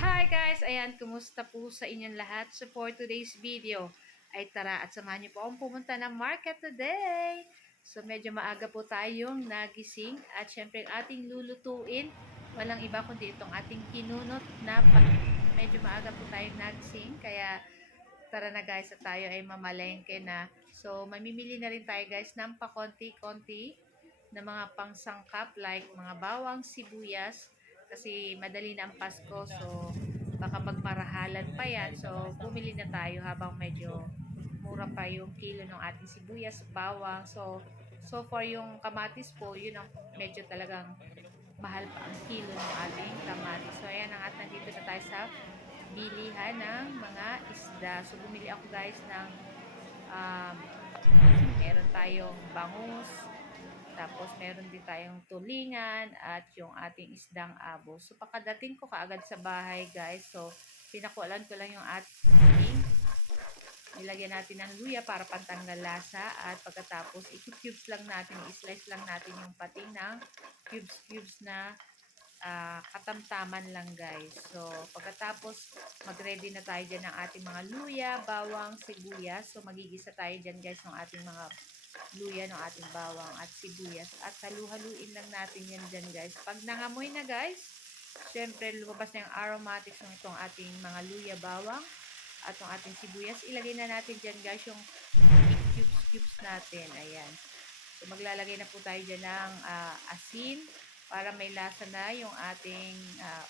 Hi guys! Ayan, kumusta po sa inyong lahat? So for today's video, ay tara at samahan niyo po akong pumunta ng market today. So medyo maaga po tayong nagising at syempre ang ating lulutuin, walang iba kundi itong ating kinunot na pa. Medyo maaga po tayong nagising kaya tara na guys at tayo ay mamalengke na. So mamimili na rin tayo guys ng pakonti-konti na mga pangsangkap like mga bawang, sibuyas, kasi madali na ang Pasko so baka magmarahalan pa yan. So bumili na tayo habang medyo mura pa yung kilo ng ating sibuyas, bawang. So so far yung kamatis po yun ang medyo talagang mahal pa ang kilo ng ating kamatis. So ayan ang at nandito na tayo sa bilihan ng mga isda. So bumili ako guys ng um, meron tayong bangus tapos, meron din tayong tulingan at yung ating isdang abo. So, pagkadating ko kaagad sa bahay, guys. So, pinakualan ko lang yung ating nilagyan natin ng luya para pantanggal lasa at pagkatapos i-cubes lang natin, i-slice lang natin yung pating ng cubes-cubes na uh, katamtaman lang guys. So, pagkatapos mag-ready na tayo dyan ng ating mga luya, bawang, sibuyas. So, magigisa tayo dyan guys ng ating mga luya ng ating bawang at sibuyas. At halu-haluin lang natin yan dyan guys. Pag nangamoy na guys, syempre lumabas na yung aromatics ng itong ating mga luya bawang at itong ating sibuyas. Ilagay na natin dyan guys yung cubes-cubes natin. Ayan. So maglalagay na po tayo dyan ng uh, asin para may lasa na yung ating uh,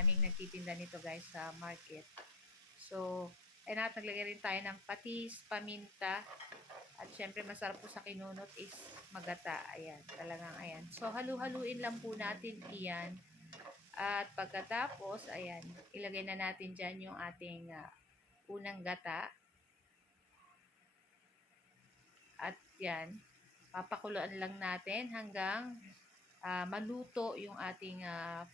maraming nagtitinda nito guys sa market. So, ay at naglagay rin tayo ng patis, paminta, at syempre masarap po sa kinunot is magata. Ayan, talagang ayan. So, halu-haluin lang po natin iyan. At pagkatapos, ayan, ilagay na natin dyan yung ating uh, unang gata. At yan, papakuluan lang natin hanggang uh, maluto yung ating uh,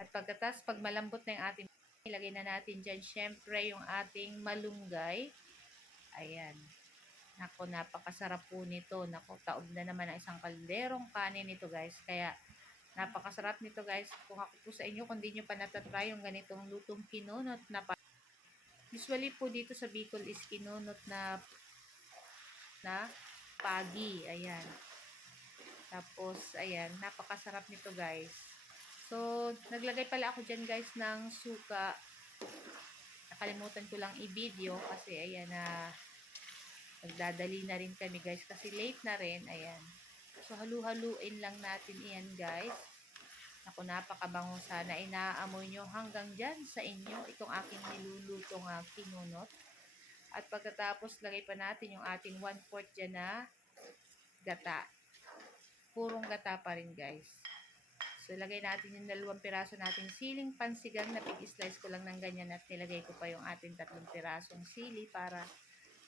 at pagkatas, pag malambot na yung ating ilagay na natin dyan, syempre, yung ating malunggay. Ayan. Nako, napakasarap po nito. Nako, taob na naman ang isang kalderong kanin nito, guys. Kaya, napakasarap nito, guys. Kung ako po sa inyo, kung di nyo pa natatry yung ganitong lutong kinunot na pa Usually po dito sa Bicol is kinunot na na pagi. Ayan. Tapos, ayan, napakasarap nito, guys. So, naglagay pala ako dyan guys ng suka. Nakalimutan ko lang i-video kasi ayan na nagdadali na rin kami guys kasi late na rin. Ayan. So, halu-haluin lang natin iyan guys. Naku, napakabango sana. Inaamoy nyo hanggang dyan sa inyo itong aking nilulutong uh, kinunot. At pagkatapos, lagay pa natin yung ating 1-4 dyan na gata. Purong gata pa rin guys. So, ilagay natin yung dalawang piraso natin siling pansigang na pig-slice ko lang ng ganyan at nilagay ko pa yung ating tatlong pirasong sili para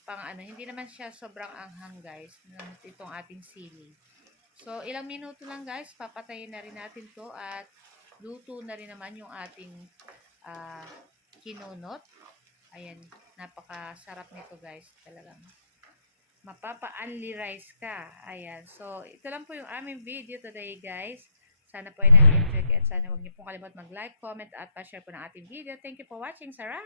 pang ano, hindi naman siya sobrang anghang guys, itong ating sili. So, ilang minuto lang guys, papatayin na rin natin to at luto na rin naman yung ating uh, kinunot. Ayan, napakasarap nito guys, talagang mapapa-unli rice ka. Ayan, so ito lang po yung aming video today guys. Sana po ay nag-enjoy kayo at sana huwag niyo pong kalimut mag-like, comment at pa-share po ng ating video. Thank you for watching. Sarah!